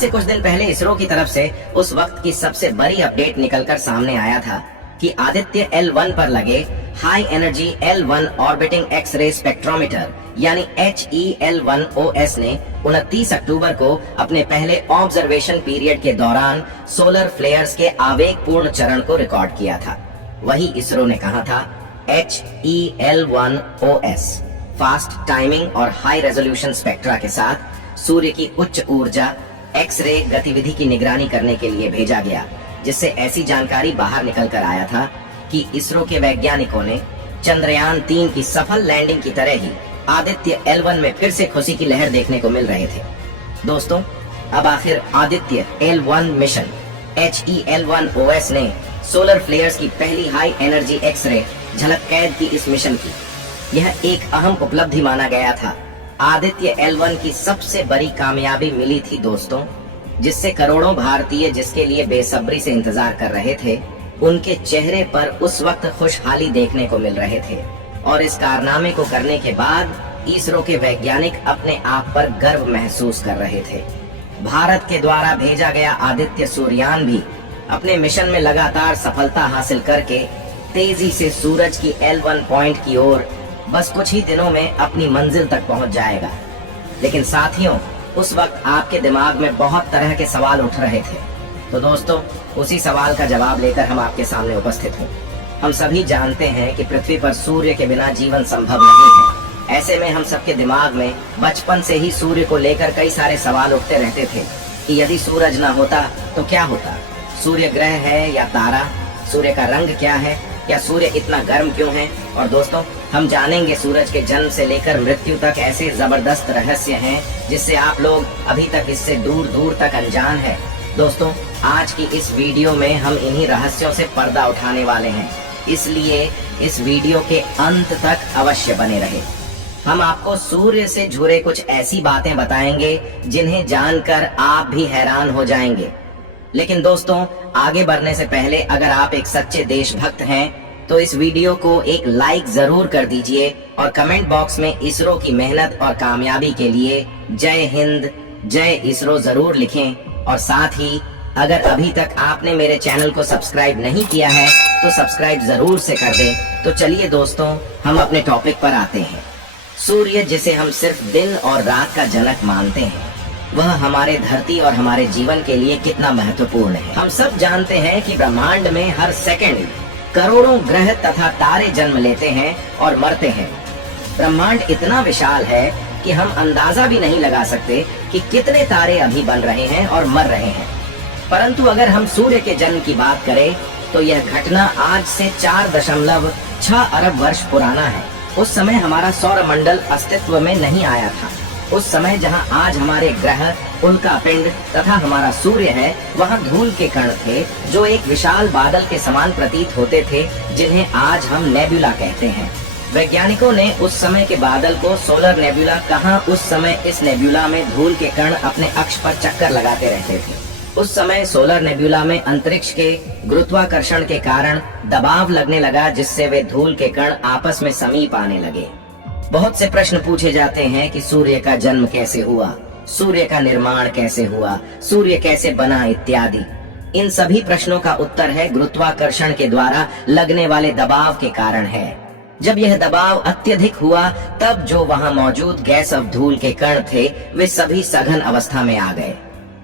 से कुछ दिन पहले इसरो की तरफ से उस वक्त की सबसे बड़ी अपडेट निकलकर सामने आया था कि आदित्य L1 पर लगे high energy L1 orbiting X ray spectrometer यानी HEL1OS ने 29 अक्टूबर को अपने पहले ऑब्जर्वेशन पीरियड के दौरान सोलर फ्लेयर्स के आवेगपूर्ण चरण को रिकॉर्ड किया था। वही इसरो ने कहा था HEL1OS फास्ट टाइमिंग और हाई रेजोल्यूशन स्पेक्ट्रा के साथ सूर्य की उच्च ऊर्जा एक्स-रे गतिविधि की निगरानी करने के लिए भेजा गया, जिससे ऐसी जानकारी बाहर निकल कर आया था कि इसरो के वैज्ञानिकों ने चंद्रयान 3 की सफल लैंडिंग की तरह ही आदित्य L1 में फिर से खुशी की लहर देखने को मिल रहे थे। दोस्तों, अब आखिर आदित्य L1 मिशन HEL1OS ने सोलर फ्लेयर्स की पहली हाई एनर्जी एक्स-रे झलक कैद की इस मिशन की। यह एक अहम उपलब्धि माना गया था। आदित्य L1 की सबसे बड़ी कामयाबी मिली थी दोस्तों, जिससे करोड़ों भारतीय जिसके लिए बेसब्री से इंतजार कर रहे थे, उनके चेहरे पर उस वक्त खुशहाली देखने को मिल रहे थे। और इस कारनामे को करने के बाद इसरो के वैज्ञानिक अपने आप पर गर्व महसूस कर रहे थे। भारत के द्वारा भेजा गया आदित्य सूर्ययान भी अपने मिशन में लगातार सफलता हासिल करके तेजी से सूरज की L1 पॉइंट की ओर बस कुछ ही दिनों में अपनी मंजिल तक पहुंच जाएगा। लेकिन साथियों, उस वक्त आपके दिमाग में बहुत तरह के सवाल उठ रहे थे। तो दोस्तों, उसी सवाल का जवाब लेकर हम आपके सामने उपस्थित हैं। हम सभी जानते हैं कि पृथ्वी पर सूर्य के बिना जीवन संभव नहीं है। ऐसे में हम सबके दिमाग में बचपन से ही सूर्य को लेकर कई सारे सवाल उठते रहते थे कि यदि सूरज न होता तो क्या होता? सूर्य ग्रह है या तारा? सूर्य का रंग क्या है? क्या सूर्य इतना गर्म क्यों है? और दोस्तों, हम जानेंगे सूरज के जन्म से लेकर मृत्यु तक ऐसे जबरदस्त रहस्य हैं जिससे आप लोग अभी तक इससे दूर दूर तक अनजान हैं। दोस्तों, आज की इस वीडियो में हम इन्हीं रहस्यों से पर्दा उठाने वाले हैं, इसलिए इस वीडियो के अंत तक अवश्य बने रहे। हम आपको सूर्य से जुड़े कुछ ऐसी बातें बताएंगे जिन्हें जानकर आप भी हैरान हो जाएंगे। लेकिन दोस्तों, आगे बढ़ने से पहले अगर आप एक सच्चे देशभक्त हैं तो इस वीडियो को एक लाइक जरूर कर दीजिए और कमेंट बॉक्स में इसरो की मेहनत और कामयाबी के लिए जय हिंद, जय इसरो जरूर लिखें। और साथ ही अगर अभी तक आपने मेरे चैनल को सब्सक्राइब नहीं किया है तो सब्सक्राइब जरूर से कर दें। तो चलिए दोस्तों, हम अपने टॉपिक पर आते हैं। सूर्य, जिसे हम सिर्फ दिन और रात का जनक मानते हैं, वह हमारे धरती और हमारे जीवन के लिए कितना महत्वपूर्ण है। हम सब जानते हैं कि ब्रह्मांड में हर सेकंड करोड़ों ग्रह तथा तारे जन्म लेते हैं और मरते हैं। ब्रह्मांड इतना विशाल है कि हम अंदाजा भी नहीं लगा सकते कि कितने तारे अभी बन रहे हैं और मर रहे हैं। परंतु अगर हम सूर्य के जन्म की बात करें तो यह घटना आज से 4.6 अरब वर्ष पुराना है। उस समय हमारा सौर मंडल अस्तित्व में नहीं आया था। उस समय जहां आज हमारे ग्रह, उल्का पिंड तथा हमारा सूर्य है, वहां धूल के कण थे जो एक विशाल बादल के समान प्रतीत होते थे, जिन्हें आज हम नेबुला कहते हैं। वैज्ञानिकों ने उस समय के बादल को सोलर नेबुला कहा। उस समय इस नेबुला में धूल के कण अपने अक्ष पर चक्कर लगाते रहते थे। उस समय सोलर नेबुला में अंतरिक्ष के गुरुत्वाकर्षण के कारण दबाव लगने लगा, जिससे वे धूल के कण आपस में समीप आने लगे। बहुत से प्रश्न पूछे जाते हैं कि सूर्य का जन्म कैसे हुआ, सूर्य का निर्माण कैसे हुआ, सूर्य कैसे बना इत्यादि। इन सभी प्रश्नों का उत्तर है गुरुत्वाकर्षण के द्वारा लगने वाले दबाव के कारण है। जब यह दबाव अत्यधिक हुआ तब जो वहां मौजूद गैस और धूल के कण थे वे सभी सघन अवस्था में आ गए।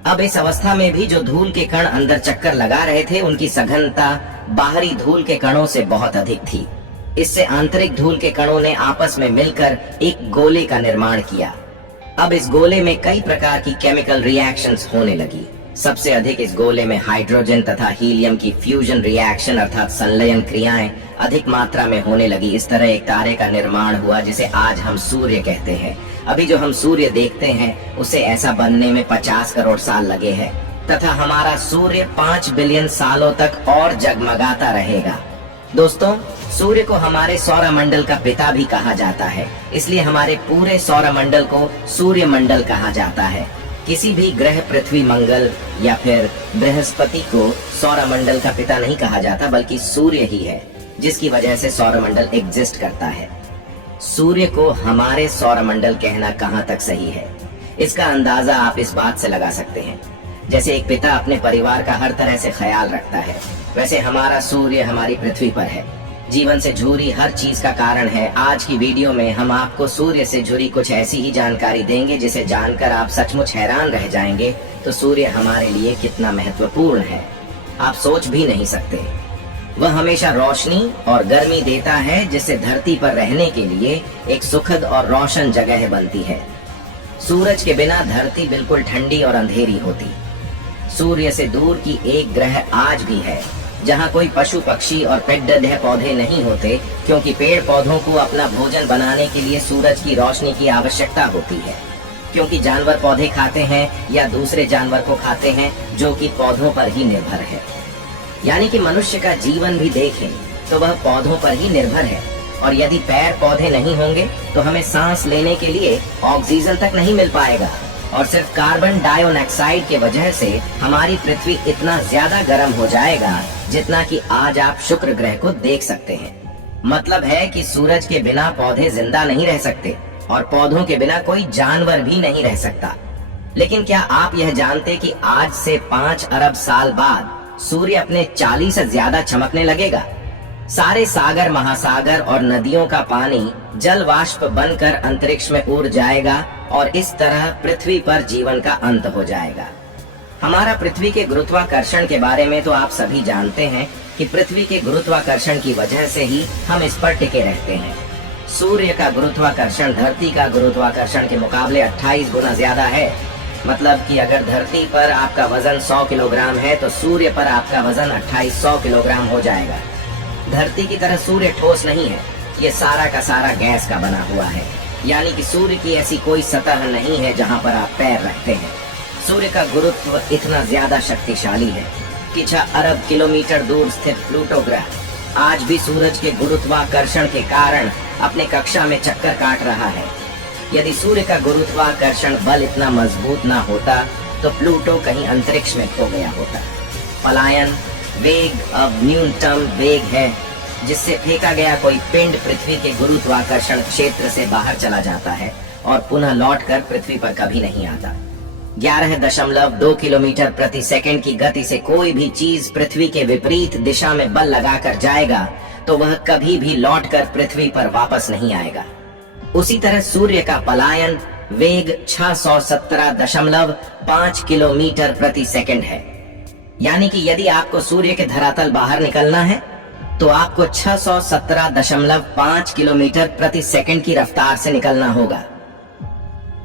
अब इस अवस्था में भी जो धूल के कण अंदर चक्कर लगा रहे थे, उनकी सघनता बाहरी धूल के कणों से बहुत अधिक थी। इससे आंतरिक धूल के कणों ने आपस में मिलकर एक गोले का निर्माण किया। अब इस गोले में कई प्रकार की केमिकल रिएक्शंस होने लगी। सबसे अधिक इस गोले में हाइड्रोजन तथा हीलियम की फ्यूजन रिएक्शन अर्थात संलयन क्रियाएं अधिक मात्रा में होने लगी। इस तरह एक तारे का निर्माण हुआ जिसे आज हम सूर्य कहते हैं। अभी जो हम सूर्य देखते हैं उसे ऐसा बनने में 50 करोड़ साल लगे हैं तथा हमारा सूर्य 5 बिलियन सालों तक और जगमगाता रहेगा। दोस्तों, सूर्य को हमारे सौरमंडल का पिता भी कहा जाता है, इसलिए हमारे पूरे सौरमंडल को सूर्य मंडल कहा जाता है। किसी भी ग्रह, पृथ्वी, मंगल या फिर बृहस्पति को सौरमंडल का पिता नहीं कहा जाता, बल्कि सूर्य ही है जिसकी वजह से सौरमंडल एग्जिस्ट करता है। सूर्य को हमारे सौरमंडल कहना कहाँ तक सही है, इसका अंदाजा आप इस बात से लगा सकते हैं। जैसे एक पिता अपने परिवार का हर तरह से ख्याल रखता है, वैसे हमारा सूर्य हमारी पृथ्वी पर है, जीवन से जुड़ी हर चीज का कारण है। आज की वीडियो में हम आपको सूर्य से जुड़ी कुछ ऐसी ही जानकारी देंगे जिसे जानकर आप सचमुच हैरान रह जाएंगे। तो सूर्य हमारे लिए कितना महत्वपूर्ण है आप सोच भी नहीं सकते। वह हमेशा रोशनी और गर्मी देता है, जिससे धरती पर रहने के लिए एक सुखद और रोशन जगह बनती है। सूरज के बिना धरती बिल्कुल ठंडी और अंधेरी होती। सूर्य से दूर की एक ग्रह आज भी है जहां कोई पशु पक्षी और पेड़ पौधे नहीं होते, क्योंकि पेड़ पौधों को अपना भोजन बनाने के लिए सूरज की रोशनी की आवश्यकता होती है। क्योंकि जानवर पौधे खाते हैं या दूसरे जानवर को खाते हैं जो कि पौधों पर ही निर्भर है। यानी कि मनुष्य का जीवन भी देखें तो वह पौधों पर ही निर्भर है, और यदि पेड़ पौधे नहीं होंगे तो हमें सांस लेने के लिए ऑक्सीजन तक नहीं मिल पाएगा, और सिर्फ कार्बन डाइऑक्साइड के वजह से हमारी पृथ्वी इतना ज्यादा गर्म हो जाएगा जितना कि आज आप शुक्र ग्रह को देख सकते हैं। मतलब है कि सूरज के बिना पौधे जिंदा नहीं रह सकते और पौधों के बिना कोई जानवर भी नहीं रह सकता। लेकिन क्या आप यह जानते कि आज से 5 अरब साल बाद सूर्य अपने 40 से ज्यादा चमकने लगेगा? सारे सागर, महासागर और नदियों का पानी जल वाष्प बनकर अंतरिक्ष में उड़ जाएगा और इस तरह पृथ्वी पर जीवन का अंत हो जाएगा। हमारा पृथ्वी के गुरुत्वाकर्षण के बारे में तो आप सभी जानते हैं कि पृथ्वी के गुरुत्वाकर्षण की वजह से ही हम इस पर टिके रहते हैं। सूर्य का गुरुत्वाकर्षण धरती का गुरुत्वाकर्षण के मुकाबले 28 गुना ज्यादा है। मतलब कि अगर धरती पर आपका वजन 100 किलोग्राम है तो सूर्य पर आपका वजन 2800 किलोग्राम हो जाएगा। धरती की तरह सूर्य ठोस नहीं है, ये सारा का सारा गैस का बना हुआ है। यानी कि सूर्य की ऐसी कोई सतह नहीं है जहां पर आप पैर रखते हैं। सूर्य का गुरुत्व इतना ज्यादा शक्तिशाली है कि 6 अरब किलोमीटर दूर स्थित प्लूटो ग्रह आज भी सूरज के गुरुत्वाकर्षण के कारण अपने कक्षा में चक्कर काट रहा है। यदि सूर्य का गुरुत्वाकर्षण बल इतना मजबूत ना होता तो प्लूटो कहीं अंतरिक्ष में खो गया होता। पलायन वेग अब न्यूनतम वेग है जिससे फेंका गया कोई पिंड पृथ्वी के गुरुत्वाकर्षण क्षेत्र से बाहर चला जाता है और पुनः लौटकर पृथ्वी पर कभी नहीं आता। 11.2 किलोमीटर प्रति सेकंड की गति से कोई भी चीज पृथ्वी के विपरीत दिशा में बल लगाकर जाएगा तो वह कभी भी लौटकर पृथ्वी पर वापस नहीं आएगा। उसी तरह सूर्य का पलायन वेग 617.5 किलोमीटर प्रति सेकंड है। यानी कि यदि आपको सूर्य के धरातल बाहर निकलना है तो आपको 617.5 किलोमीटर प्रति सेकंड की रफ्तार से निकलना होगा।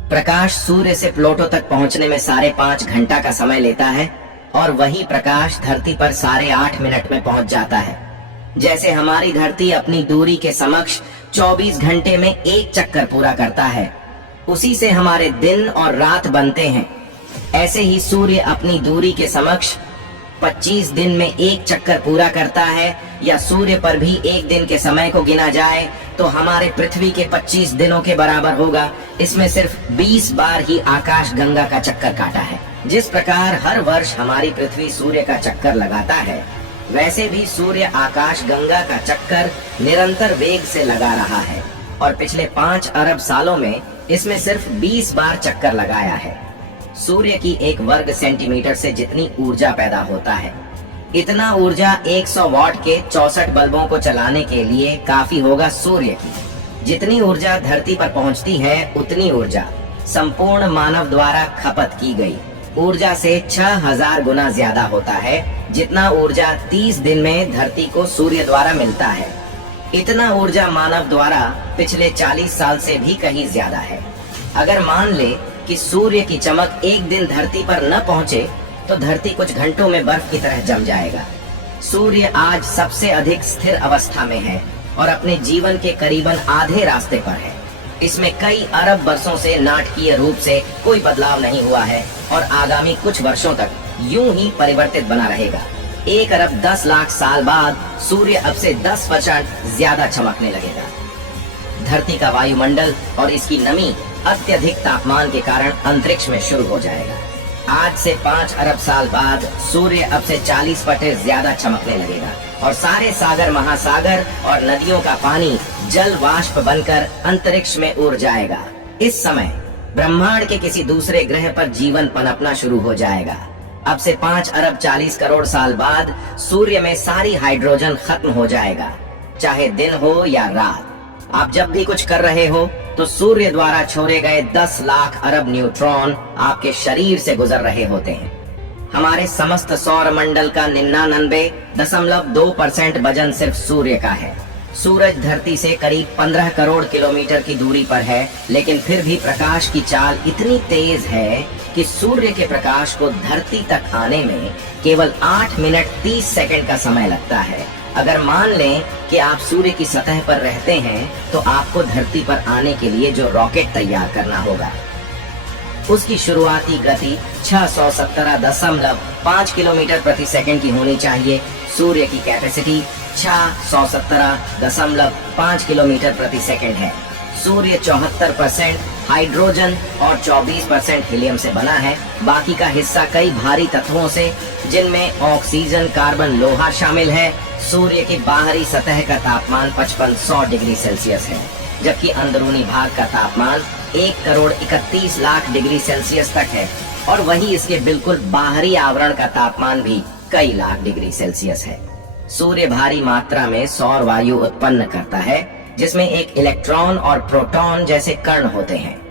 प्रकाश सूर्य से प्लूटो तक पहुंचने में 5.5 घंटा का समय लेता है और वही प्रकाश धरती पर 8.5 मिनट में पहुंच जाता है। जैसे हमारी धरती अपनी दूरी के समक्ष 24 घंटे में एक चक्कर पूरा करता है, उसी से हमारे दिन और रात बनते हैं। ऐसे ही सूर्य अपनी दूरी के समक्ष 25 दिन में एक चक्कर पूरा करता है, या सूर्य पर भी एक दिन के समय को गिना जाए तो हमारे पृथ्वी के 25 दिनों के बराबर होगा। इसमें सिर्फ 20 बार ही आकाश गंगा का चक्कर काटा है। जिस प्रकार हर वर्ष हमारी पृथ्वी सूर्य का चक्कर लगाता है, वैसे भी सूर्य आकाश गंगा का चक्कर निरंतर वेग से लगा रहा है और पिछले 5 अरब सालों में इसमें सिर्फ 20 बार चक्कर लगाया है। सूर्य की 1 वर्ग सेंटीमीटर से जितनी ऊर्जा पैदा होता है, इतना ऊर्जा 100 वॉट के 64 बल्बों को चलाने के लिए काफी होगा सूर्य की। जितनी ऊर्जा धरती पर पहुंचती है उतनी ऊर्जा संपूर्ण मानव द्वारा खपत की गई ऊर्जा से 6000 गुना ज्यादा होता है, जितना ऊर्जा 30 दिन में धरती को सूर्य द्वारा मिलता है। इतना ऊर्जा मानव द्वारा पिछले 40 साल से भी कहीं ज्यादा है। अगर मान ले कि सूर्य की चमक एक दिन धरती पर न पहुंचे तो धरती कुछ घंटों में बर्फ की तरह जम जाएगा। सूर्य आज सबसे अधिक स्थिर अवस्था में है और अपने जीवन के करीबन आधे रास्ते पर है। इसमें कई अरब वर्षों से नाटकीय रूप से कोई बदलाव नहीं हुआ है और आगामी कुछ वर्षों तक यूं ही परिवर्तित बना रहेगा। 1 अरब 10 लाख साल बाद सूर्य अब से 10% ज्यादा चमकने लगेगा। धरती का वायुमंडल और इसकी नमी अत्यधिक तापमान के कारण अंतरिक्ष में शुरू हो जाएगा। आज से 5 अरब साल बाद सूर्य अब से 40 पटे ज्यादा चमकने लगेगा और सारे सागर, महासागर और नदियों का पानी जल वाष्प बनकर अंतरिक्ष में उड़ जाएगा। इस समय ब्रह्मांड के किसी दूसरे ग्रह पर जीवन पनपना शुरू हो जाएगा। अब से 5 अरब 40 करोड़ साल बाद सूर्य में सारी हाइड्रोजन खत्म हो जाएगा, चाहे दिन हो या रात। आप जब भी कुछ कर रहे हो तो सूर्य द्वारा छोड़े गए 10 लाख अरब न्यूट्रॉन आपके शरीर से गुजर रहे होते हैं। हमारे समस्त सौर मंडल का 99.2% वजन सिर्फ सूर्य का है। सूरज धरती से करीब 15 करोड़ किलोमीटर की दूरी पर है, लेकिन फिर भी प्रकाश की चाल इतनी तेज है कि सूर्य के प्रकाश को धरती तक आने में केवल 8 मिनट 30 सेकंड का समय लगता है। अगर मान लें कि आप सूर्य की सतह पर रहते हैं तो आपको धरती पर आने के लिए जो रॉकेट तैयार करना होगा उसकी शुरुआती गति 617.5 किलोमीटर प्रति सेकंड की होनी चाहिए। सूर्य की कैपेसिटी 617.5 किलोमीटर प्रति सेकंड है। सूर्य 74% हाइड्रोजन और 24% हीलियम से बना है। बाकी का हिस्सा कई भारी तत्वों से, जिनमें ऑक्सीजन, कार्बन, लोहा शामिल है। सूर्य की बाहरी सतह का तापमान 5500 डिग्री सेल्सियस है, जबकि अंदरूनी भाग का तापमान 1,31,00,000 डिग्री सेल्सियस तक है, और वहीं इसके बिल्कुल बाहरी आवरण का तापमान भी कई लाख डिग्री सेल्सियस है। सूर्य भारी मात्रा में सौर वायु उत्पन्न करता है, जिसमें एक इलेक्ट्रॉन और प्रोटॉन जैसे कण होते हैं।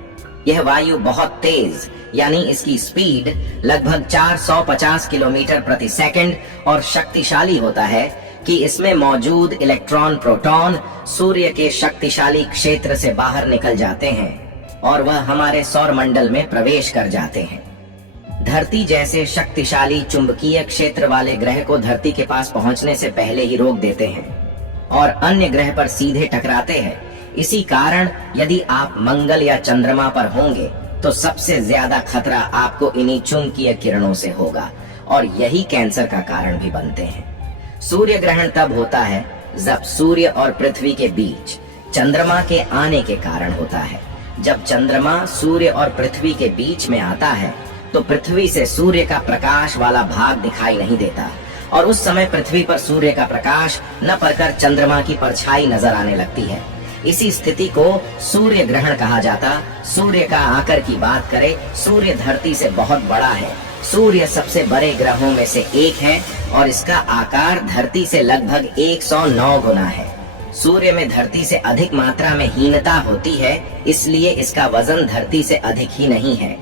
यह वायु बहुत तेज, यानी इसकी स्पीड लगभग 450 किलोमीटर प्रति सेकंड और शक्तिशाली होता है कि इसमें मौजूद इलेक्ट्रॉन प्रोटॉन सूर्य के शक्तिशाली क्षेत्र से बाहर निकल जाते हैं और वह हमारे सौर मंडल में प्रवेश कर जाते हैं। धरती जैसे शक्तिशाली चुंबकीय क्षेत्र वाले ग्रह को धरती के पास पहुंचने से पहले ही रोक देते हैं और अन्य ग्रह पर सीधे टकराते हैं। इसी कारण यदि आप मंगल या चंद्रमा पर होंगे तो सबसे ज्यादा खतरा आपको इन्हीं चुंबकीय किरणों से होगा, और यही कैंसर का कारण भी बनते हैं। सूर्य ग्रहण तब होता है जब सूर्य और पृथ्वी के बीच चंद्रमा के आने के कारण होता है। जब चंद्रमा सूर्य और पृथ्वी के बीच में आता है तो पृथ्वी से सूर्य का प्रकाश वाला भाग दिखाई नहीं देता, और उस समय पृथ्वी पर सूर्य का प्रकाश न पड़कर चंद्रमा की परछाई नजर आने लगती है। इसी स्थिति को सूर्य ग्रहण कहा जाता। सूर्य का आकार की बात करें, सूर्य धरती से बहुत बड़ा है। सूर्य सबसे बड़े ग्रहों में से एक है और इसका आकार धरती से लगभग 109 गुना है। सूर्य में धरती से अधिक मात्रा में हीनता होती है, इसलिए इसका वजन धरती से अधिक ही नहीं है।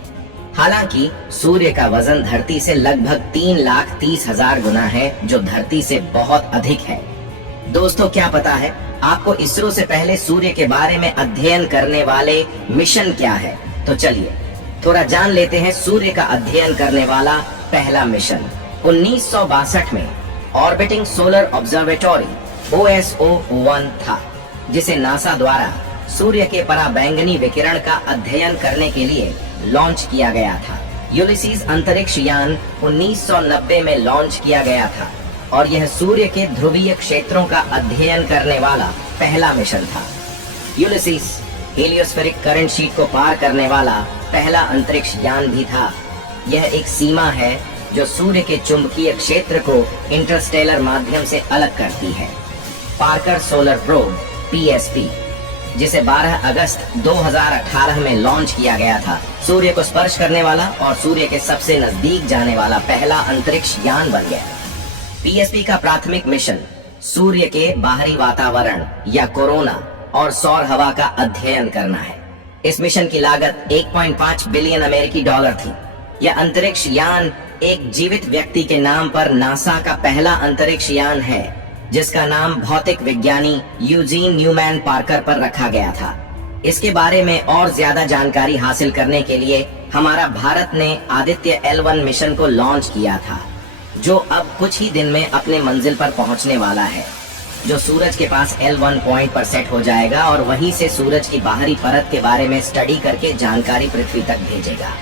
हालांकि सूर्य का वजन धरती से लगभग 3,30,000 गुना है, जो धरती से बहुत अधिक है। दोस्तों, क्या पता है आपको इसरो से पहले सूर्य के बारे में अध्ययन करने वाले मिशन क्या है? तो चलिए थोड़ा जान लेते हैं सूर्य का अध्ययन करने वाला पहला मिशन 1962 में ऑर्बिटिंग सोलर ऑब्जर्वेटरी OSO-1 था, जिसे नासा द्वारा सूर्य के पराबैंगनी विकिरण का अध्ययन करने के लिए लॉन्च किया गया था। यूलिसीज अंतरिक्ष यान 1990 में लॉन्च किया गया था और यह सूर्य के ध्रुवीय क्षेत्रों का अध्ययन करने वाला पहला मिशन था। यूलिसीज हेलियोस्फेरिक करंट शीट को पार करने वाला पहला अंतरिक्ष यान भी था। यह एक सीमा है जो सूर्य के चुंबकीय क्षेत्र को इंटरस्टेलर माध्यम से अलग करती है। पार्कर सोलर प्रोब PSP, जिसे 12 अगस्त 2018 में लॉन्च किया गया था, सूर्य को स्पर्श करने वाला और सूर्य के सबसे नजदीक जाने वाला पहला अंतरिक्ष यान बन गया। PSP का प्राथमिक मिशन सूर्य के बाहरी वातावरण या कोरोना और सौर हवा का अध्ययन करना है। इस मिशन की लागत 1.5 बिलियन अमेरिकी डॉलर थी। यह अंतरिक्ष यान एक जीवित व्यक्ति के नाम पर नासा का पहला अंतरिक्ष यान है, जिसका नाम भौतिक विज्ञानी यूजीन न्यूमैन पार्कर पर रखा गया था। इसके बारे में और ज्यादा जानकारी हासिल करने के लिए हमारा भारत ने आदित्य L1 मिशन को लॉन्च किया था, जो अब कुछ ही दिन में अपने मंजिल पर पहुंचने वाला है, जो सूरज के पास L1 पॉइंट पर सेट हो जाएगा और वहीं से सूरज की बाहरी परत के बारे में स्टडी करके जानकारी पृथ्वी तक भेजेगा।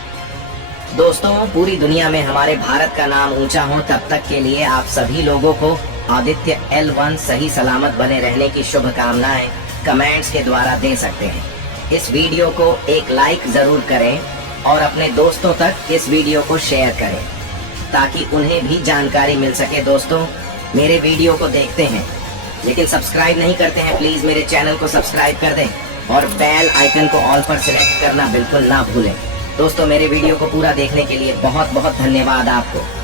दोस्तों, पूरी दुनिया में हमारे भारत का नाम ऊंचा हो तब तक के लिए आप सभी लोगों को आदित्य L1 सही सलामत बने रहने की शुभकामनाएं कमेंट्स के द्वारा दे सकते हैं। इस वीडियो को एक लाइक जरूर करें और अपने दोस्तों तक इस वीडियो को शेयर करें ताकि उन्हें भी जानकारी मिल सके। दोस्तों, मेरे वीडियो को देखते हैं लेकिन सब्सक्राइब नहीं करते हैं, प्लीज मेरे चैनल को सब्सक्राइब कर दें और बेल आइकन को ऑल पर सिलेक्ट करना बिल्कुल ना भूलें। दोस्तों, मेरे वीडियो को पूरा देखने के लिए बहुत बहुत धन्यवाद आपको।